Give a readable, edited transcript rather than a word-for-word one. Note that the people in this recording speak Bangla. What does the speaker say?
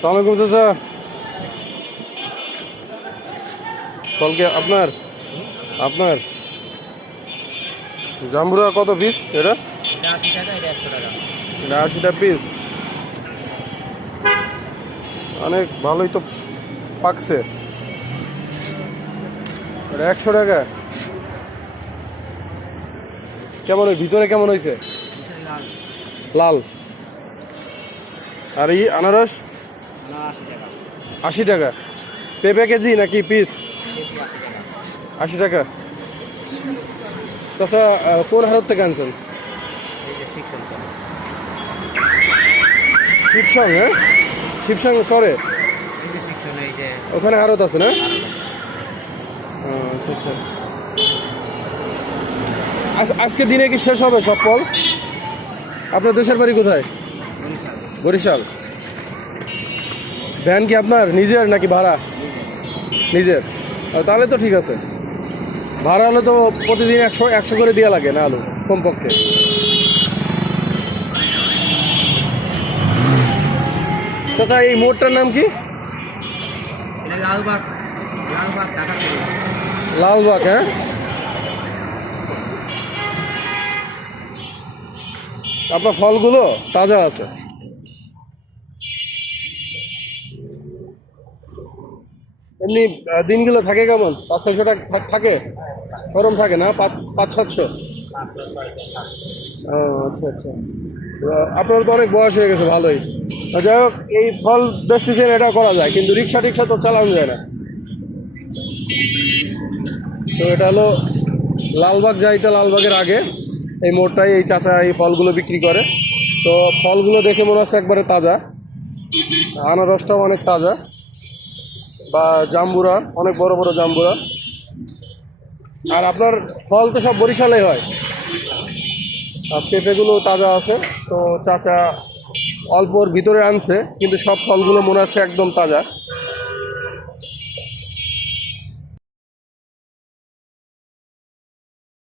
সালামালাইকুম চাচা। ফলকে আপনার আপনার জাম্বুরা কত পিস এটা? 80 টাকা, এটা 100 টাকা। এটা 80টা পিস, অনেক ভালোই তো পাকছে। এটা 100 টাকা। কেমন ওই ভিতরে কেমন হয়েছে? লাল লাল। আর এই আনারস? 80 টাকা। 80 টাকা। পেঁপে কেজি নাকি পিস? কেজি 80 টাকা। 80 টাকা। চাচা কোন হারত থেকে আনছেন? এই যে 6 টাকা। শিবসং? হ্যাঁ, শিবসং সরে এই যে 6 টাকা, এই যে ওখানে আড়ত আছে না? আচ্ছা আচ্ছা। আজকে দিনে কি শেষ হবে সব ফল? আপনার দেশের বাড়ি কোথায়? বরিশাল। ভ্যান কি আপনার নিজের নাকি ভাড়া? নিজের। তাহলে তো ঠিক আছে। ভাড়া হলে তো প্রতিদিন 100 করে দেওয়া লাগে না আলু কমপক্ষে। চাচা এই মোড়টার নাম কি? এটা লালবাগ। লালবাগ টাকা ছিল। লালবাগ। হ্যাঁ, আপনার ফলগুলো তাজা আছে। এমনি দিনগুলো থাকে কেমন? 500-600 টাকা থাকে? গরম থাকে না? 500-700? ও আচ্ছা আচ্ছা। আপনার তো অনেক বয়স হয়ে গেছে, ভালোই। যাই হোক, এই ফল বেচতেছেন, এটা করা যায়, কিন্তু রিক্সা টিক্সা তো চালানো যায় না। তো এটা হলো লালবাগ যাইতে, লালবাগের আগে এই মোড়টাই এই চাচা এই ফলগুলো বিক্রি করে। তো ফলগুলো দেখে মনে হচ্ছে একবারে তাজা। আনারসটাও অনেক তাজা, বা জাম্বুরা অনেক বড় বড় জাম্বুরা। আর আপনার ফল তো সব বরিশালেই হয়। আর পেঁপেগুলো তাজা আছে। তো চাচা অল্পর ভিতরে আনছে, কিন্তু সব ফলগুলো মনে হচ্ছে একদম তাজা।